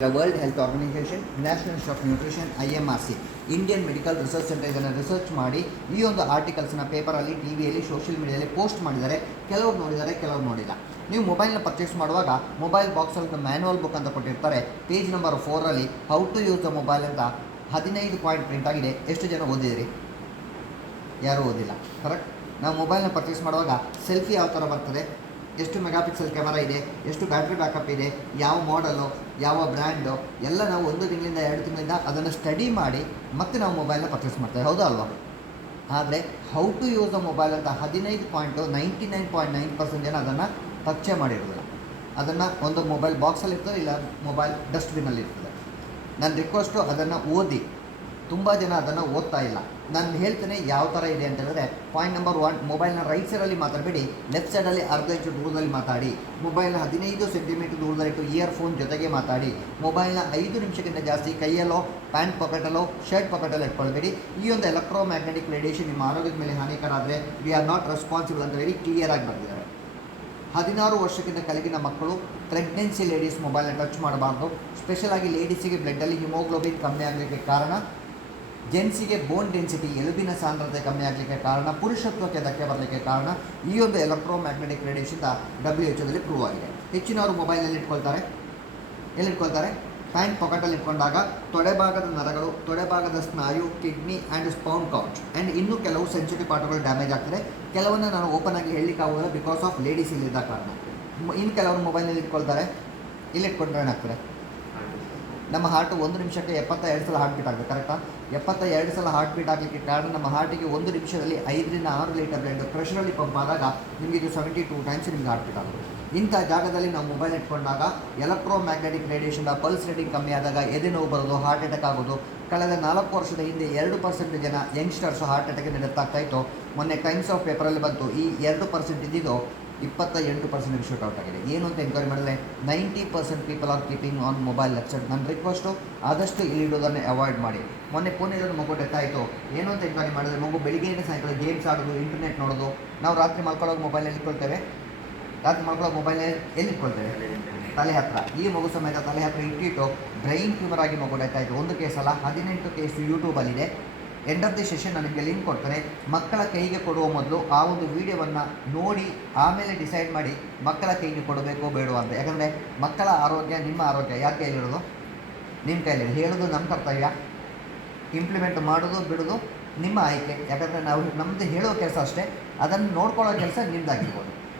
The World Health Organization, National Institute of Nutrition, IMRC, Indian medical research centre ಇದನ್ನು research ಮಾಡಿ ಈ ಒಂದು ಆರ್ಟಿಕಲ್ಸ್ನ ಪೇಪರಲ್ಲಿ ಟಿ ವಿಯಲ್ಲಿ ಸೋಷಿಯಲ್ ಮೀಡಿಯಲ್ಲಿ ಪೋಸ್ಟ್ ಮಾಡಿದ್ದಾರೆ. ಕೆಲವರು ನೋಡಿದ್ದಾರೆ ಕೆಲವರು ನೋಡಿಲ್ಲ. ನೀವು ಮೊಬೈಲ್ನ ಪರ್ಚೇಸ್ ಮಾಡುವಾಗ ಮೊಬೈಲ್ ಬಾಕ್ಸಲ್ಲಿ ಮ್ಯಾನುವಲ್ ಬುಕ್ ಅಂತ ಕೊಟ್ಟಿರ್ತಾರೆ. Page number ಫೋರಲ್ಲಿ how to use the mobile ಅಂತ ಹದಿನೈದು ಪಾಯಿಂಟ್ ಪ್ರಿಂಟ್ ಆಗಿದೆ. ಎಷ್ಟು ಜನ ಓದಿದಿರಿ? ಯಾರೂ ಓದಿಲ್ಲ. ಕರೆಕ್ಟ್ ನಾವು ಮೊಬೈಲ್ನ ಪರ್ಚೇಸ್ ಮಾಡುವಾಗ ಸೆಲ್ಫಿ ಯಾವ ಥರ ಬರ್ತದೆ? ಎಷ್ಟು ಮೆಗಾಪಿಕ್ಸೆಲ್ ಕ್ಯಾಮರಾ ಇದೆ, ಎಷ್ಟು ಬ್ಯಾಟ್ರಿ ಬ್ಯಾಕಪ್ ಇದೆ, ಯಾವ ಮಾಡಲು ಯಾವ ಬ್ರ್ಯಾಂಡು ಎಲ್ಲ ನಾವು ಒಂದು ತಿಂಗಳಿಂದ ಎರಡು ತಿಂಗಳಿಂದ ಅದನ್ನು ಸ್ಟಡಿ ಮಾಡಿ ಮತ್ತೆ ನಾವು ಮೊಬೈಲ್ನ ಪರ್ಚೇಸ್ ಮಾಡ್ತೇವೆ, ಹೌದಾ ಅಲ್ವಾ? ಆದರೆ how to use a mobile ಅಂತ ಹದಿನೈದು point ninety nine point nine percent ಜನ ಅದನ್ನು ಪರಿಚಯ ಮಾಡಿರೋದಿಲ್ಲ. ಅದನ್ನು ಒಂದು ಮೊಬೈಲ್ ಬಾಕ್ಸಲ್ಲಿ ಇರ್ತದೆ, ಇಲ್ಲ ಮೊಬೈಲ್ ಡಸ್ಟ್ಬಿನಲ್ಲಿ ಇರ್ತದೆ. ನನ್ನ ರಿಕ್ವೆಸ್ಟು ಅದನ್ನು ಓದಿ. ತುಂಬ ಜನ ಅದನ್ನು ಓದ್ತಾ ಇಲ್ಲ. ನಾನು ಹೇಳ್ತೇನೆ ಯಾವ ಥರ ಇದೆ ಅಂತ ಹೇಳಿದ್ರೆ ಪಾಯಿಂಟ್ ನಂಬರ್ ಒನ್ ಮೊಬೈಲ್ನ ರೈಟ್ ಸೈಡಲ್ಲಿ ಮಾತಾಡಬೇಡಿ ಲೆಫ್ಟ್ ಸೈಡಲ್ಲಿ ಅರ್ಧ ಇಂಚು ದೂರದಲ್ಲಿ ಮಾತಾಡಿ ಮೊಬೈಲ್ನ ಹದಿನೈದು ಸೆಂಟಿಮೀಟರ್ ದೂರದಲ್ಲಿಟ್ಟು ಇಯರ್ಫೋನ್ ಜೊತೆಗೆ ಮಾತಾಡಿ ಮೊಬೈಲ್ನ ಐದು ನಿಮಿಷಕ್ಕಿಂತ ಜಾಸ್ತಿ ಕೈಯಲ್ಲೋ ಪ್ಯಾಂಟ್ ಪಾಕೆಟಲ್ಲೋ ಶರ್ಟ್ ಪಾಕೆಟಲ್ಲೋ ಇಟ್ಕೊಳ್ಬೇಡಿ. ಈ ಒಂದು ಎಲೆಕ್ಟ್ರೋ ಮ್ಯಾಗ್ನೆಟಿಕ್ ರೇಡಿಯೇಷನ್ ನಿಮ್ಮ ಆರೋಗ್ಯದ ಮೇಲೆ ಹಾನಿಕರ ಆದರೆ ವಿ ಆರ್ ನಾಟ್ ರೆಸ್ಪಾನ್ಸಿಬಲ್ ಅಂತ ವೆರಿ ಕ್ಲಿಯರ್ ಆಗಿ ಬರ್ತಿದ್ದಾರೆ ಹದಿನಾರು ವರ್ಷಕ್ಕಿಂತ ಕೆಳಗಿನ ಮಕ್ಕಳು ಪ್ರೆಗ್ನೆನ್ಸಿ ಲೇಡೀಸ್ ಮೊಬೈಲ್ನ ಟಚ್ ಮಾಡಬಾರ್ದು. ಸ್ಪೆಷಲಾಗಿ ಲೇಡೀಸಿಗೆ ಬ್ಲಡ್ಡಲ್ಲಿ ಹಿಮೋಗ್ಲೋಬಿನ್ ಕಮ್ಮಿ ಆಗಲಿಕ್ಕೆ ಕಾರಣ ಜೆಂಟ್ಸಿಗೆ ಬೋನ್ ಡೆನ್ಸಿಟಿ ಎಲುಬಿನ ಸಾಂದ್ರತೆ ಕಮ್ಮಿ ಆಗಲಿಕ್ಕೆ ಕಾರಣ, ಪುರುಷತ್ವಕ್ಕೆ ಧಕ್ಕೆ ಬರಲಿಕ್ಕೆ ಕಾರಣ, ಈ ಒಂದು electromagnetic radiation W H ಒದಲ್ಲಿ ಪ್ರೂವ್ ಆಗಿದೆ. ಹೆಚ್ಚಿನವರು ಮೊಬೈಲಲ್ಲಿ ಇಟ್ಕೊಳ್ತಾರೆ. ಎಲ್ಲಿಟ್ಕೊಳ್ತಾರೆ ಪ್ಯಾಂಟ್ ಪಾಕೆಟಲ್ಲಿ ಇಟ್ಕೊಂಡಾಗ ತೊಡೆಭಾಗದ ನರಗಳು ತೊಡೆಭಾಗದ ಸ್ನಾಯು ಕಿಡ್ನಿ ಆ್ಯಂಡ್ ಸ್ಪೌನ್ ಕೌಚ್ ಆ್ಯಂಡ್ ಇನ್ನೂ ಕೆಲವು ಸೆನ್ಸಿಟಿವ್ ಪಾರ್ಟ್ಗಳು ಡ್ಯಾಮೇಜ್ ಆಗ್ತದೆ. ಕೆಲವನ್ನ ನಾನು ಓಪನ್ ಆಗಿ ಹೇಳಲಿಕ್ಕೆ ಆಗೋದಿಲ್ಲ ಬಿಕಾಸ್ ಆಫ್ ಲೇಡೀಸ್ ಇಲ್ಲಿದ್ದ ಕಾರಣ. ಇನ್ನು ಕೆಲವರು ಮೊಬೈಲಲ್ಲಿ ಇಟ್ಕೊಳ್ತಾರೆ. ಇಲ್ಲಿಟ್ಕೊಂಡ್ರೆ ಏನಾಗ್ತದೆ? ನಮ್ಮ ಹಾರ್ಟ್ ಒಂದು ನಿಮಿಷಕ್ಕೆ ಎಪ್ಪತ್ತ ಎರಡು ಸಲ ಹಾರ್ಟ್ ಬೀಟ್ ಆಗಬೇಕು ಕರೆಕ್ಟಾ ಎಪ್ಪತ್ತ ಎರಡು ಸಲ ಹಾರ್ಟ್ ಬೀಟ್ ಆಗಲಿಕ್ಕೆ ಕಾರಣ ನಮ್ಮ ಹಾರ್ಟಿಗೆ ಒಂದು ನಿಮಿಷದಲ್ಲಿ ಐದರಿಂದ ಆರು ಲೀಟರ್ ಬ್ಲಡ್ ಪ್ರೆಷರಲ್ಲಿ ಪಂಪ್ ಆದಾಗ ನಿಮಗೆ ಇದು ಸೆವೆಂಟಿ ಟೂ ಟೈಮ್ಸ್ ನಿಮ್ಗೆ ಹಾರ್ಟ್ ಬೀಟ್ ಆಗುತ್ತೆ. ಇಂಥ ಜಾಗದಲ್ಲಿ ನಾವು ಮೊಬೈಲ್ ಇಟ್ಕೊಂಡಾಗ electromagnetic radiation pulse rating ಕಮ್ಮಿ ಆದಾಗ ಎದೆ ನೋವು ಬರೋದು ಹಾರ್ಟ್ ಅಟ್ಯಾಕ್ ಆಗೋದು. ಕಳೆದ ನಾಲ್ಕು ವರ್ಷದ ಹಿಂದೆ ಎರಡು ಪರ್ಸೆಂಟ್ ಜನ ಯಂಗ್ಸ್ಟರ್ಸ್ ಹಾರ್ಟ್ ಅಟ್ಯಾಕ್ ಆಗ್ತಾ ಇತ್ತು. ಮೊನ್ನೆ ಟೈಮ್ಸ್ ಆಫ್ ಪೇಪರಲ್ಲಿ ಬಂತು. ಈ ಎರಡು ಪರ್ಸೆಂಟ್ ಇದ್ದಿದ್ದು ಇಪ್ಪತ್ತ ಎಂಟು ಪರ್ಸೆಂಟ್ ಔಟ್ ಆಗಿದೆ. ಏನು ಅಂತ ಎನ್ಕ್ವೈರಿ ಮಾಡಿದ್ರೆ ninety percent people are keeping on mobile left ನನ್ನ ರಿಕ್ವೆಸ್ಟು ಆದಷ್ಟು ಇಲ್ಲಿ ಇಡೋದನ್ನು ಅವಾಯ್ಡ್ ಮಾಡಿ. ಮೊನ್ನೆ ಫೋನಿಲ್ಲದ ಮಗು ಡೆತ್ ಆಯಿತು. ಏನು ಅಂತ ಎನ್ಕ್ವೈರಿ ಮಾಡಿದ್ರೆ ಮಗು ಬೆಳಿಗ್ಗೆಯಿಂದ ಸಾಯಂಕಾಲ ಗೇಮ್ಸ್ ಆಡೋದು ಇಂಟರ್ನೆಟ್ ನೋಡೋದು, ನಾವು ರಾತ್ರಿ ಮಲ್ಕೊಳ್ಳೋಕೆ ಮೊಬೈಲಲ್ಲಿ ಇಟ್ಕೊಳ್ತೇವೆ. ರಾತ್ರಿ ಮಲ್ಕೊಳ್ಳೋ ಮೊಬೈಲ್ ಎಲ್ಲಿ ಇಟ್ಕೊಳ್ತೇವೆ? ತಲೆ ಹತ್ರ. ಈ ಮಗು ಸಮೇತ ತಲೆ ಹತ್ರ ಇಟ್ಟಿಟ್ಟು ಬ್ರೈನ್ ಟ್ಯೂಮರ್ ಆಗಿ ಮಗು ಡೆತ್ ಆಯಿತು. ಒಂದು ಕೇಸಲ್ಲ ಹದಿನೆಂಟು ಕೇಸು ಯೂಟ್ಯೂಬಲ್ಲಿದೆ ಎಂಡ್ ಆಫ್ ದಿ ಸೆಷನ್ ನಾನು ನಿಮಗೆ ಲಿಂಕ್ ಕೊಡ್ತಾರೆ ಮಕ್ಕಳ ಕೈಗೆ ಕೊಡುವ ಮೊದಲು ಆ ಒಂದು ವಿಡಿಯೋವನ್ನು ನೋಡಿ, ಆಮೇಲೆ ಡಿಸೈಡ್ ಮಾಡಿ ಮಕ್ಕಳ ಕೈಗೆ ಕೊಡಬೇಕೋ ಬೇಡೋ ಅಂತ. ಯಾಕಂದರೆ ಮಕ್ಕಳ ಆರೋಗ್ಯ, ನಿಮ್ಮ ಆರೋಗ್ಯ ಯಾರ ಕೈಲಿರೋದು ನಿಮ್ಮ ಕೈಲಿ ಹೇಳೋದು ನಮ್ಮ ಕರ್ತವ್ಯ. ಇಂಪ್ಲಿಮೆಂಟ್ ಮಾಡೋದು, ಬಿಡೋದು ನಿಮ್ಮ ಆಯ್ಕೆ. ಯಾಕಂದರೆ ನಾವು ನಮ್ಮದು ಹೇಳೋ ಕೆಲಸ ಅಷ್ಟೇ. ಅದನ್ನು ನೋಡ್ಕೊಳ್ಳೋ ಕೆಲಸ ನಿಮ್ಮದಾಗಿರ್ಬೋದು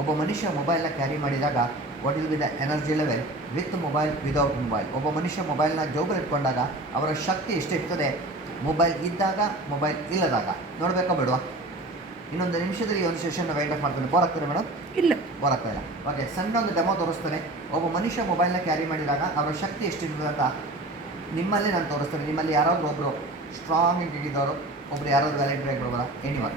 ಒಬ್ಬ ಮನುಷ್ಯ ಮೊಬೈಲ್ನ ಕ್ಯಾರಿ ಮಾಡಿದಾಗ what will be the energy level with mobile without mobile ಒಬ್ಬ ಮನುಷ್ಯ ಮೊಬೈಲ್ನ ಜೋಗ ಇಟ್ಕೊಂಡಾಗ ಅವರ ಶಕ್ತಿ ಎಷ್ಟಿರ್ತದೆ ಮೊಬೈಲ್ ಇದ್ದಾಗ ಮೊಬೈಲ್ ಇಲ್ಲದಾಗ. ನೋಡಬೇಕಾ ಬೇಡವಾ? ಇನ್ನೊಂದು ನಿಮಿಷದಲ್ಲಿ ಒಂದು ಸೆಷನ್ ವೈಂಡ್ ಅಪ್ ಮಾಡ್ತಾನೆ. ಬೋರ್ ಆಗ್ತದೆ ಮೇಡಮ್ ಇಲ್ಲ. ಬೋರ್ ಆಗ್ತಾ ಇಲ್ಲ. ಓಕೆ ಸಣ್ಣ ಒಂದು ಡೆಮೋ ತೋರಿಸ್ತೇನೆ. ಒಬ್ಬ ಮನುಷ್ಯ ಮೊಬೈಲ್ನ ಕ್ಯಾರಿ ಮಾಡಿದಾಗ ಅವರ ಶಕ್ತಿ ಎಷ್ಟಿರ್ತದೆ ಅಂತ ನಿಮ್ಮಲ್ಲೇ ನಾನು ತೋರಿಸ್ತೇನೆ. ನಿಮ್ಮಲ್ಲಿ ಯಾರಾದರೂ ಒಬ್ಬರು ಸ್ಟ್ರಾಂಗ್ ಇಟ್ಟಿದ್ದವರು ಒಬ್ಬರು ಯಾರಾದರೂ ವ್ಯಾಲೆಂಟ್ ಬರೋಲ್ಲ ಎನಿವನ್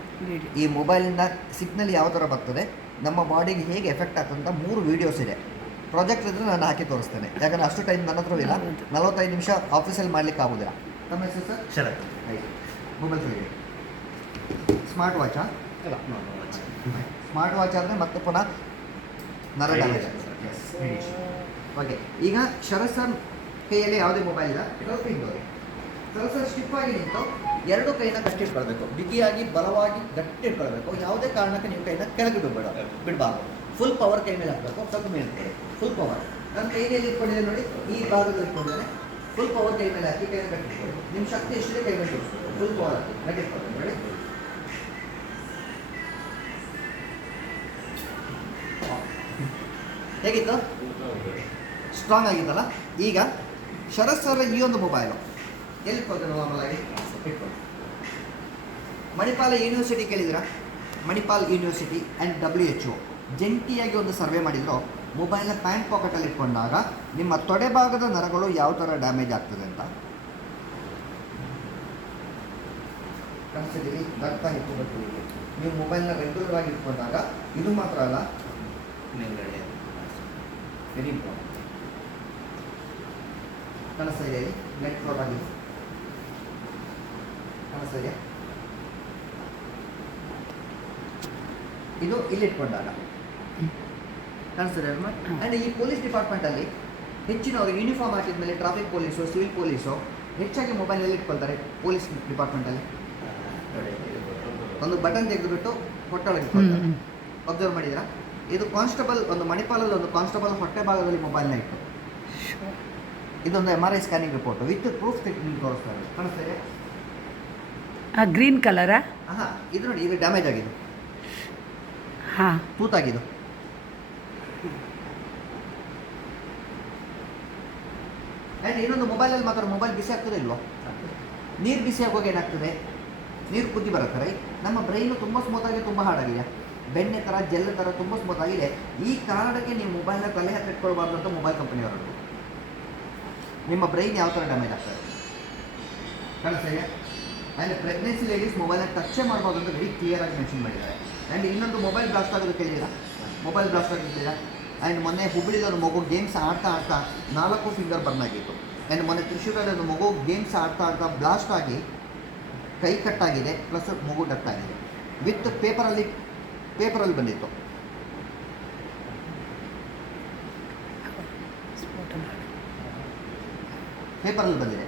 ಈ ಮೊಬೈಲಿಂದ ಸಿಗ್ನಲ್ ಯಾವ ಥರ ಬರ್ತದೆ ನಮ್ಮ ಬಾಡಿಗೆ ಹೇಗೆ ಎಫೆಕ್ಟ್ ಆಗ್ತದೆ ಮೂರು ವೀಡಿಯೋಸ್ ಇದೆ. ಪ್ರಾಜೆಕ್ಟ್ ಇದ್ರೆ ನಾನು ಹಾಕಿ ತೋರಿಸ್ತೇನೆ. ಯಾಕಂದರೆ ಅಷ್ಟು ಟೈಮ್ ನನ್ನ ಹತ್ರ ಇಲ್ಲ. ನಲವತ್ತೈದು ನಿಮಿಷ ಆಫೀಸಲ್ಲಿ ಮಾಡ್ಲಿಕ್ಕೆ ಆಗೋದಿಲ್ಲ. ನಮ್ಮ ಹೆಸರು ಸರ್ ಶರತ್. ಆಯ್ತು. ಮೊಬೈಲ್ ಸರಿ ಸ್ಮಾರ್ಟ್ ವಾಚಾ ಸ್ಮಾರ್ಟ್ ವಾಚ್ ಆದರೆ ಮತ್ತೆ ಪುನಃ ನರ ಡ್ಯಾಮೇಜ್ ಓಕೆ ಈಗ ಶರತ್ ಸರ್ ಕೈಯಲ್ಲಿ ಯಾವುದೇ ಮೊಬೈಲ್ ಇಲ್ಲ? ಸ್ವಲ್ಪ ಹಿಂದೋಗಿ ಶರತ್ ಸರ್ ಸ್ಟಿಪ್ ಆಗಿ ನಿಂತು. ಎರಡು ಕೈನ ಗಟ್ಟಿ ಇಟ್ಕೊಳ್ಬೇಕು ಬಿಗಿಯಾಗಿ, ಬಲವಾಗಿ ಗಟ್ಟಿ ಇಟ್ಕೊಳ್ಬೇಕು ಯಾವುದೇ ಕಾರಣಕ್ಕೆ ನೀವು ಕೈನ ಕೆಳಗೆ ಬಿಡಬೇಡ. ಬಿಡಬಾರ್ದು. ಫುಲ್ ಪವರ್ ಕೈ ಮೇಲೆ ಹಾಕಬೇಕು. ಸ್ವಲ್ಪ ಮೇಲೆ ಫುಲ್ ಪವರ್ ನನ್ನ ಕೈಯಲ್ಲಿ ಇಟ್ಕೊಂಡಿದೆ ನೋಡಿ. ಈ ಭಾಗದಲ್ಲಿ ಇಟ್ಕೊಂಡಿದ್ದೇನೆ. ಫುಲ್ ಪವರ್ ಕೈ ಮೇಲೆ ಹಾಕಿ ಕೈ ಇಟ್ಕೊಳ್ಬೇಕು ನಿಮ್ಮ ಶಕ್ತಿ ಎಷ್ಟಿದೆ ಕೈ ಮೇಲೆ ಫುಲ್ ಪವರ್ ಹಾಕಿ. ಕಟ್ಟಿಟ್ಕೊಳ್ಳಿ ನೋಡಿ ಹೇಗಿತ್ತು? ಸ್ಟ್ರಾಂಗ್ ಆಗಿತ್ತಲ್ಲ? ಈಗ ಶರತ್ ಸರ್ ಈ ಒಂದು ಮೊಬೈಲು ಎಲ್ಲಿ ಕೊಡ್ತೇನೆ ನಾರ್ಮಲ್ ಆಗಿ? Manipal university ಕೇಳಿದಿರಾ Manipal university and W H O ಜಂಟಿಯಾಗಿ ಒಂದು ಸರ್ವೆ ಮಾಡಿದ್ರು. ಮೊಬೈಲ್ನ ಪ್ಯಾಂಟ್ ಪಾಕೆಟಲ್ಲಿ ಇಟ್ಕೊಂಡಾಗ ನಿಮ್ಮ ತೊಡೆ ಭಾಗದ ನರಗಳು ಯಾವ ಥರ ಡ್ಯಾಮೇಜ್ ಆಗ್ತದೆ ಅಂತ? ಕನಸಿದ್ದೀರಿ ರಕ್ತ ಇಟ್ಕೊಬೇಕು ನೀವು ಮೊಬೈಲ್ನ ರೆಗ್ಯುಲರ್ ಆಗಿ ಇಟ್ಕೊಂಡಾಗ ಇದು ಮಾತ್ರ ಅಲ್ಲ ವೆರಿ ಇಂಪಾರ್ಟೆಂಟ್ ಕಾಣಿಸ್ತಾ ನೆಟ್ ಫ್ರಾಡ್ ಆಗಿದೆ ಇದೆಯಾ ಇದು ಇಲ್ಲಿ ಇಟ್ಕೊಂಡಾಗ ಕಾಣಿಸ್ತಿದೆ. ಆ್ಯಂಡ್ ಈ ಪೊಲೀಸ್ ಡಿಪಾರ್ಟ್ಮೆಂಟಲ್ಲಿ ಹೆಚ್ಚಿನವರು ಯೂನಿಫಾರ್ಮ್ ಹಾಕಿದ ಮೇಲೆ ಟ್ರಾಫಿಕ್ ಪೊಲೀಸು ಸಿವಿಲ್ ಪೊಲೀಸು ಹೆಚ್ಚಾಗಿ ಮೊಬೈಲಲ್ಲಿ ಇಟ್ಕೊಳ್ತಾರೆ ಪೊಲೀಸ್ ಡಿಪಾರ್ಟ್ಮೆಂಟಲ್ಲಿ ಒಂದು ಬಟನ್ ತೆಗೆದುಬಿಟ್ಟು ಹೊಟ್ಟೊಳಗೆ. ಅಬ್ಸರ್ವ್ ಮಾಡಿದ್ರಾ ಇದು ಕಾನ್ಸ್ಟೇಬಲ್ ಒಂದು ಮಣಿಪಾಲಲ್ಲಿ ಒಂದು ಕಾನ್ಸ್ಟೇಬಲ್ ಹೊಟ್ಟೆ ಭಾಗದಲ್ಲಿ ಮೊಬೈಲ್ನ ಇಟ್ಟು. ಇದೊಂದು M R I scanning report with proof ತೆಗೆದು ತೋರಿಸ್ತಾರೆ. ಕಾಣಿಸ್ತಾರೆ ಆ ಗ್ರೀನ್ ಕಲರಾ? ಹಾಂ ಇದು ನೋಡಿ ಇದು ಡ್ಯಾಮೇಜ್ ಆಗಿದೆ ಹಾಂ. ತೂತಾಗಿದ್ದು ಆ್ಯಂಡ್ ಇನ್ನೊಂದು ಮೊಬೈಲಲ್ಲಿ ಮಾತ್ರ ಮೊಬೈಲ್ ಬಿಸಿ ಆಗ್ತದೆ ಇಲ್ವೋ? ನೀರು ಬಿಸಿ ಆಗುವಾಗ ಏನಾಗ್ತದೆ? ನೀರು ಕುದ್ದಿ ಬರುತ್ತೆ ರೈಟ್ ನಮ್ಮ ಬ್ರೈನು ತುಂಬ ಸ್ಮೂತಾಗಿ ತುಂಬ ಹಾಡಾಗಿದೆ ಬೆಣ್ಣೆ ಥರ ಜೆಲ್ ಥರ ತುಂಬ ಸ್ಮೂತ್ ಆಗಿದೆ. ಈ ಕಾರಣಕ್ಕೆ ನೀವು ಮೊಬೈಲ್ನ ತಲೆ ಹತ್ರ ಇಟ್ಕೊಳ್ಬಾರ್ದು ಅಂತ ಮೊಬೈಲ್ ಕಂಪನಿ ಅವರು ನಿಮ್ಮ ಬ್ರೈನ್ ಯಾವ ಥರ ಡ್ಯಾಮೇಜ್ ಆಗ್ತದೆ? ಕಾಣಿಸ್ತಾ ಆ್ಯಂಡ್ ಪ್ರೆಗ್ನೆನ್ಸಿ ಲೇಡೀಸ್ ಮೊಬೈಲ್ನ ಟಚ್ಚೇ ಮಾಡ್ಬೋದು ಅಂತ ವೆರಿ ಕ್ಲಿಯರ್ ಆಗಿ ಮೆನ್ಷನ್ ಮಾಡಿದ್ದಾರೆ. ಆ್ಯಂಡ್ ಇನ್ನೊಂದು ಮೊಬೈಲ್ ಬ್ಲಾಸ್ಟ್ ಆಗೋದು ಕೇಳಿಲ್ಲ ಮೊಬೈಲ್ ಬ್ಲಾಸ್ಟ್ ಆಗಿರ್ತೀರಾ ಆ್ಯಂಡ್ ಮೊನ್ನೆ ಹುಬ್ಬಳ್ಳಿಲಿ ಒಂದು ಮಗು ಗೇಮ್ಸ್ ಆಡ್ತಾ ಆಡ್ತಾ ನಾಲ್ಕು ಫಿಂಗರ್ ಬರ್ನ್ ಆಗಿತ್ತು. ಆ್ಯಂಡ್ ಮೊನ್ನೆ ತ್ರಿಶೂರಲ್ಲಿ ಒಂದು ಮಗು ಗೇಮ್ಸ್ ಆಡ್ತಾ ಆಡ್ತಾ ಬ್ಲಾಸ್ಟ್ ಆಗಿ ಕೈ ಕಟ್ಟಾಗಿದೆ ಪ್ಲಸ್ ಮಗು ಡಟ್ ಆಗಿದೆ. ವಿತ್ ಪೇಪರಲ್ಲಿ ಪೇಪರಲ್ಲಿ ಬಂದಿತ್ತು. ಪೇಪರಲ್ಲಿ ಬಂದಿದೆ.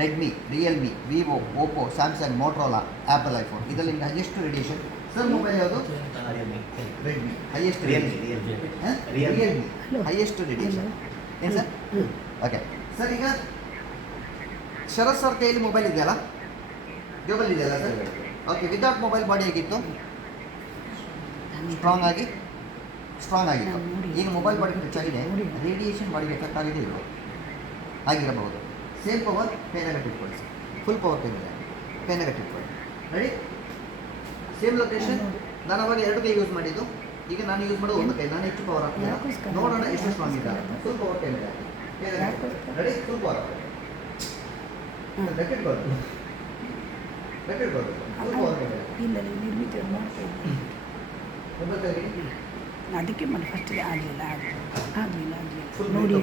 Redmi Realme Vivo Oppo Samsung Motorola Apple iPhone ಇದರಲ್ಲಿ ನಿಮಗೆ ಹೈಯೆಸ್ಟ್ ರೇಡಿಯೇಷನ್ ಸರ್ ಮೊಬೈಲ್ ಯಾವುದು? Redmi highest Realme Realme. Realme. Realme highest radiation ಏನು ಸರ್ ಓಕೆ ಸರ್ ಈಗ ಶರತ್ ಸರ್ ಕೈಯಲ್ಲಿ ಮೊಬೈಲ್ ಇದೆಯಲ್ಲ? ಜೋಬಲ್ ಇದೆಯಲ್ಲ sir okay without mobile body ಆಗಿತ್ತು? ಸ್ಟ್ರಾಂಗ್ ಆಗಿ? ಸ್ಟ್ರಾಂಗ್ ಆಗಿತ್ತು. ಈಗ ಮೊಬೈಲ್ ಬಾಡಿ ಹೆಚ್ಚಾಗಿದೆ. ಆಗಿದೆ ರೇಡಿಯೇಷನ್ ಬಾಡಿಗೆ ಎಫೆಕ್ಟ್ ಆಗಿದೆ ಆಗಿರಬಹುದು. ಸೇಮ್ ಪವರ್ ಪೇನಾಗ ಇಟ್ಕೊಳ್ಳಿ ಫುಲ್ ಪವರ್ ಕೈನಿದೆ ಪೇನಾಗ ಇಟ್ಕೊಳ್ಳಿ ರೆಡಿ ಸೇಮ್ ಲೊಕೇಶನ್ ನಾನು ಅವಾಗ ಎರಡು ಕೈ ಯೂಸ್ ಮಾಡಿದ್ದು. ಈಗ ನಾನು ಯೂಸ್ ಮಾಡೋದು ಒಂದು ಕೈ ನಾನು ಹೆಚ್ಚು ಪವರ್ ಯಾಕೋಸ್ಕರ? ನೋಡೋಣ ಎಷ್ಟು ಸ್ಟ್ರಾಂಗ್ ಇದೆ. ಫುಲ್ ಪವರ್ ಪೇನ್ ರೆಡಿ ಫುಲ್ ಪವರ್ ಬೆಕೆಟ್ ಕೊಡು ಬೆಕೆಟ್ ಕೊಡು ಫುಲ್ ಪವರ್ ಪೇನ್ ಇಲ್ಲ ನಿರ್ಮಿತ ಮಾಡ್ತಾ ಇದ್ದೆ ಮೊಬೈಲ್ ಕೈಗೆ ಅದಕ್ಕೆ ಮಾಡಿ ಫಸ್ಟಿಗೆ ಆಗಲಿಲ್ಲ ಆಗಲಿಲ್ಲ ಆಗಲಿಲ್ಲ ಫುಲ್ ನೋಡಿ.